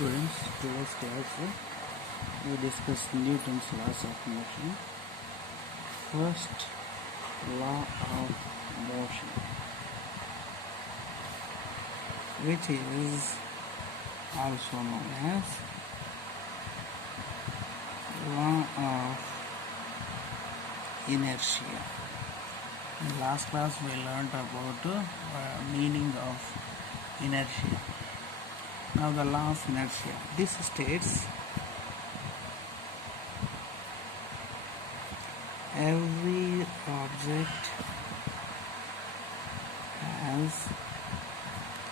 Students, today's class we discuss Newton's laws of motion. First law of motion, which is also known as law of inertia. In last class we learned about the meaning of inertia. Now the law of inertia. This states every object has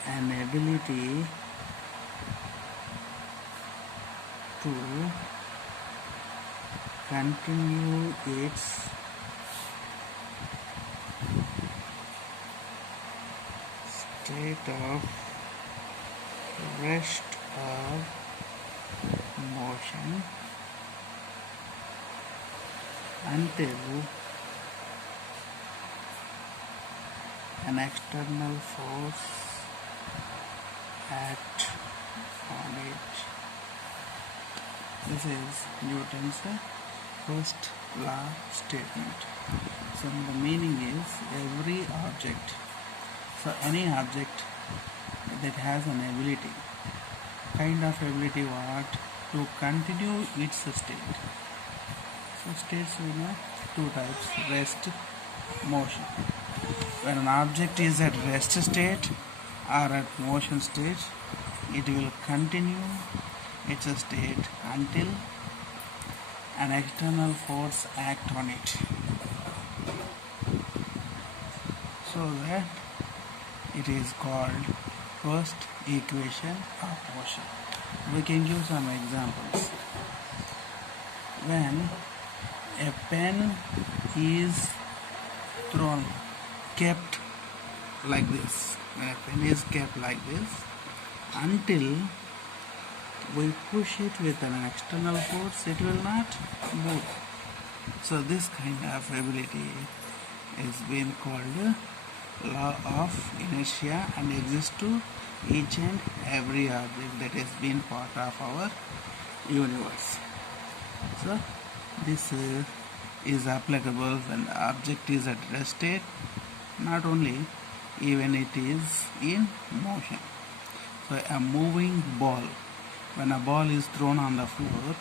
an ability to continue its state of rest or motion until an external force acts on it. This is Newton's first law statement. So the meaning is every object, so any object that has an ability, kind of ability what? To continue its state. So states we know two types, rest, motion. When an object is at rest state or at motion state, it will continue its state until an external force acts on it. So that it is called first equation of motion. We can give some examples. When a pen is thrown, kept like this, when a pen is kept like this until we push it with an external force, it will not move. So this kind of ability is being called law of inertia and exists to each and every object that has been part of our universe. So this is applicable when the object is at rest state, not only even it is in motion. So a moving ball, when a ball is thrown on the floor,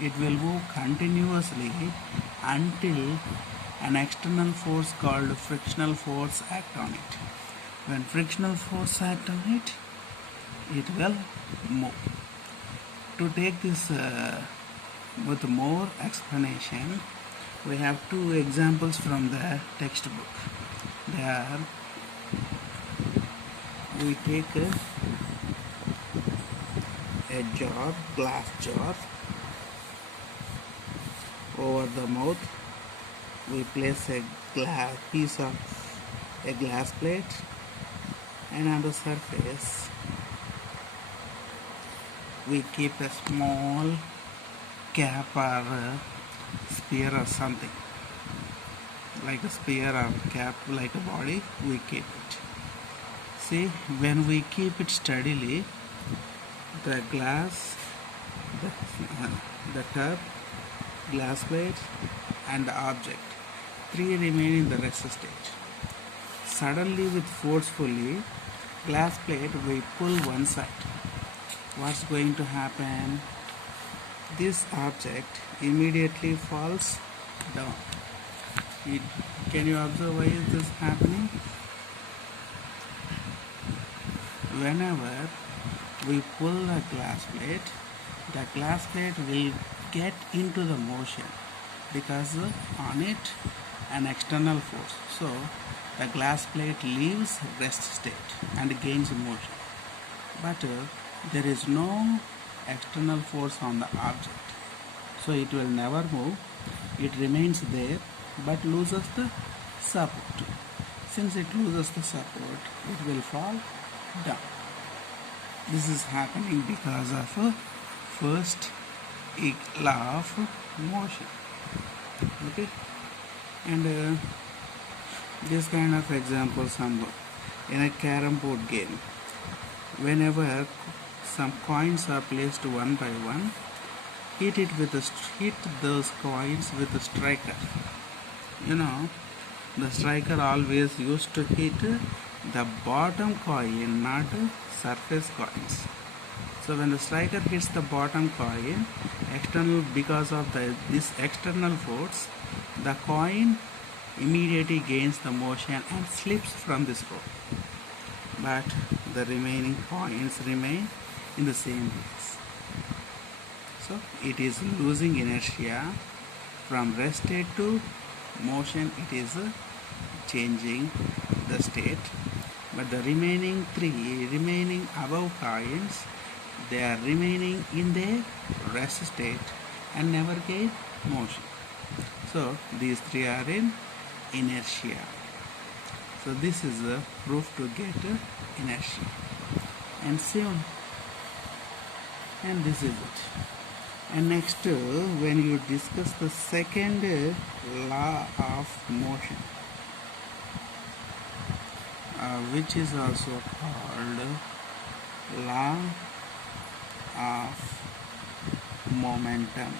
it will move continuously until an external force called frictional force acts on it. When frictional force acts on it, it will move. To take this with more explanation, we have two examples from the textbook. There we take a jar, glass jar. Over the mouth we place a piece of a glass plate, and on the surface we keep a small cap or spear or something, like a spear or cap, like a body, we keep it. See, when we keep it steadily, the glass, the tub, glass plate and the object, three remain in the rest state. Suddenly, with forcefully glass plate, we pull one side. What's going to happen? This object immediately falls down. Can you observe why is this happening? Whenever we pull the glass plate will get into the motion because on it an external force. So the glass plate leaves rest state and gains motion. But there is no external force on the object. So it will never move. It remains there but loses the support. Since it loses the support, it will fall down. This is happening because of first law of motion. Okay, and this kind of example, some in a carom board game, whenever some coins are placed one by one. Hit those coins with a striker. You know, the striker always used to hit the bottom coin, not surface coins. So when the striker hits the bottom coin, because of this external force, the coin immediately gains the motion and slips from this rope. But the remaining coins remain in the same place. So it is losing inertia from rest state to motion. It is changing the state, but the remaining above coins, they are remaining in their rest state and never gain motion. So these three are in inertia. So this is the proof to get inertia. And soon, and this is it. And next, when you discuss the second law of motion, which is also called law of momentum.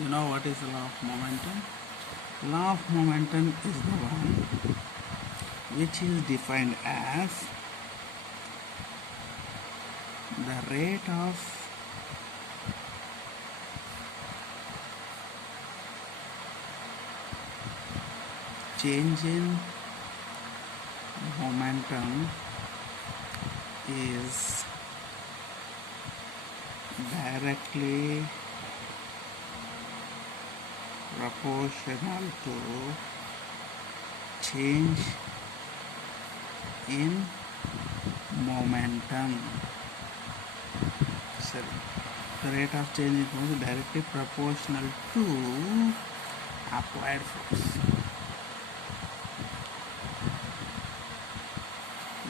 You know what is the law of momentum? Law of momentum is the one which is defined as the rate of change in momentum is directly proportional to change in momentum. Sorry, the rate of change in momentum is directly proportional to applied force.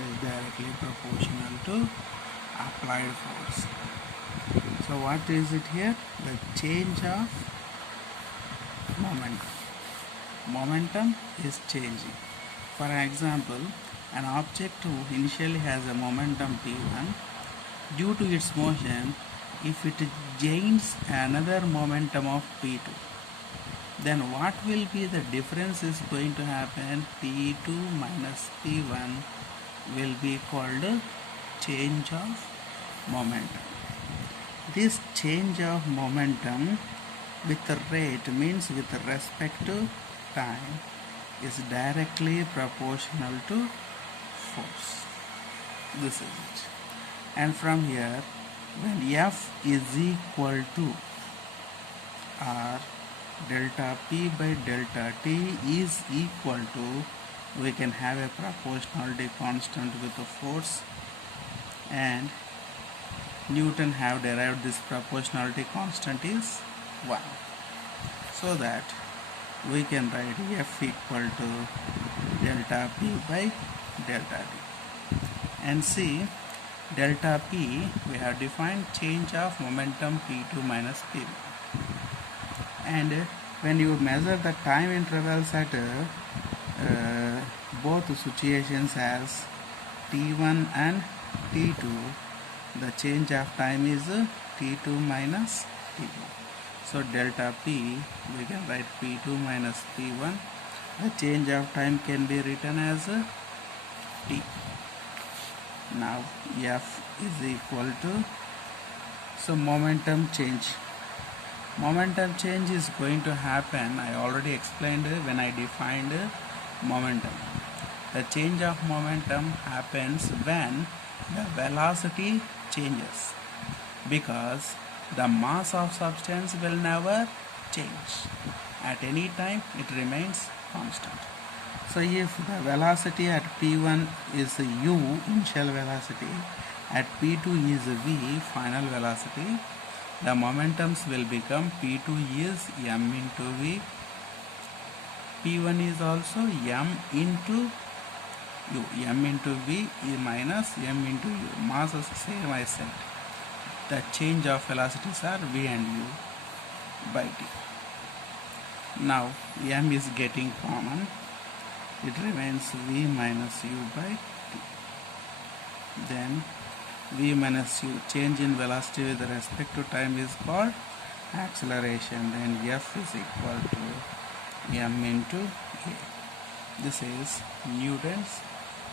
Is directly proportional to applied force. So what is it here? The change of momentum. Momentum is changing. For example, an object initially has a momentum p1. Due to its motion, if it gains another momentum of p2, then what will be the difference is going to happen? p2 minus p1 will be called change of momentum. This change of momentum with the rate, means with respect to time, is directly proportional to force. This is it. And from here, when F is equal to, or delta P by delta T is equal to, we can have a proportionality constant with the force, and Newton have derived this proportionality constant is 1. So that we can write F equal to delta P by delta T. And see, delta P, we have defined change of momentum P2 minus P1. And when you measure the time intervals at both situations as T1 and T2, the change of time is T2 minus T1. So delta P, we can write P2 minus P1. The change of time can be written as T. Now F is equal to, so momentum change. Momentum change is going to happen, I already explained when I defined momentum. The change of momentum happens when the velocity changes, because the mass of substance will never change. At any time it remains constant. So if the velocity at P1 is u, initial velocity, at P2 is v, final velocity, the momentums will become P2 is m into v, P1 is also m into u, m into v minus m into u. Mass is same I said. The change of velocities are v and u by t. Now m is getting common. It remains v minus u by t. then v minus u, change in velocity with respect to time, is called acceleration. Then F is equal to m into a. This is Newton's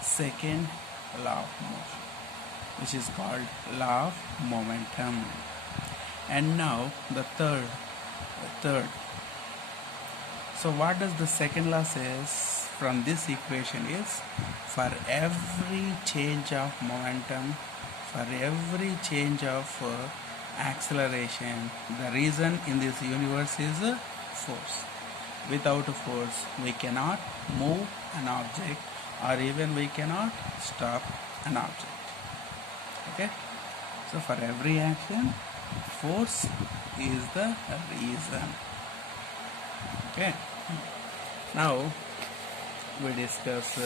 second law of motion, which is called law of momentum. And now the third. So what does the second law says from this equation is, for every change of momentum, for every change of acceleration, the reason in this universe is a force. Without a force, we cannot move an object, or even we cannot stop an object. Okay? So for every action, force is the reason. Okay? Now we discuss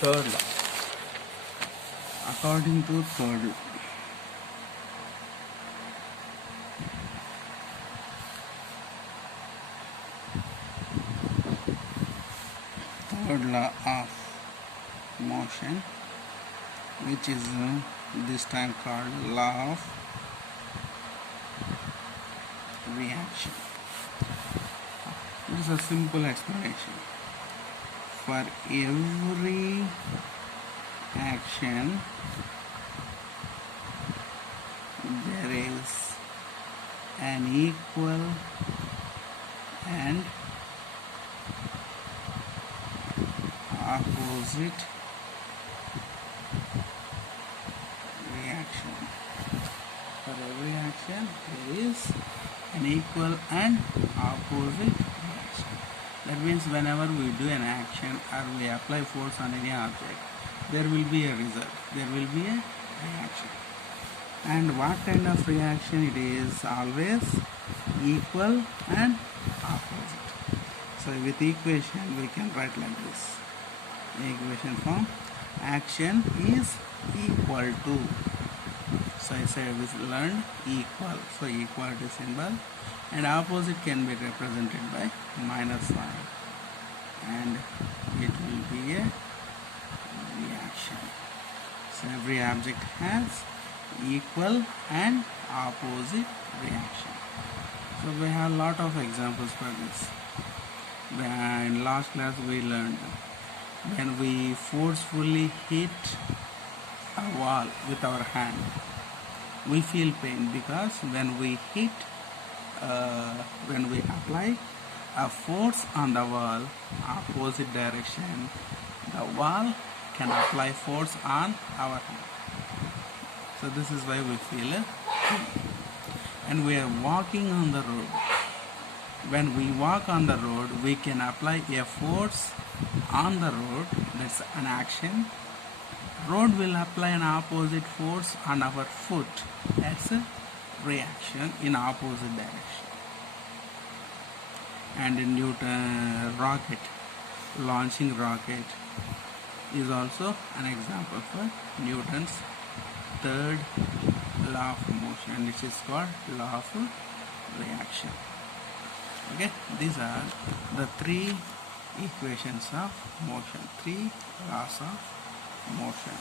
third law. According to third law of motion, which is this time called law of reaction. This is a simple explanation. For every action, there is an equal and opposite reaction. For every action, there is an equal and opposite reaction. That means whenever we do an action or we apply force on any object, there will be a result, there will be a reaction. And what kind of reaction it is? Always equal and opposite. So with equation we can write like this. The equation form: action is equal to. So I said we learned equal. So equality symbol, and opposite can be represented by minus sign, and it will be a reaction. So every object has equal and opposite reaction. So we have a lot of examples for this. In last class we learned when we forcefully hit a wall with our hand, we feel pain, because when we hit, when we apply a force on the wall opposite direction, the wall can apply force on our hand. So this is why we feel pain. And we are walking on the road. When we walk on the road, we can apply a force on the road, that's an action. Road will apply an opposite force on our foot, that's a reaction in opposite direction. And in Newton rocket, launching rocket is also an example for Newton's third law of motion, which is called law of reaction. Okay, these are the three equations of motion, three laws of motion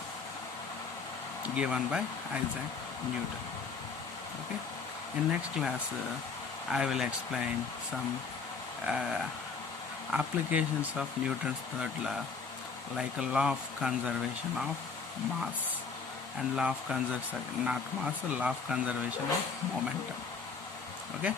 given by Isaac Newton. Okay, in next class I will explain some applications of Newton's third law, like a law of conservation of mass and law of conservation, not mass, law of conservation of momentum. Okay.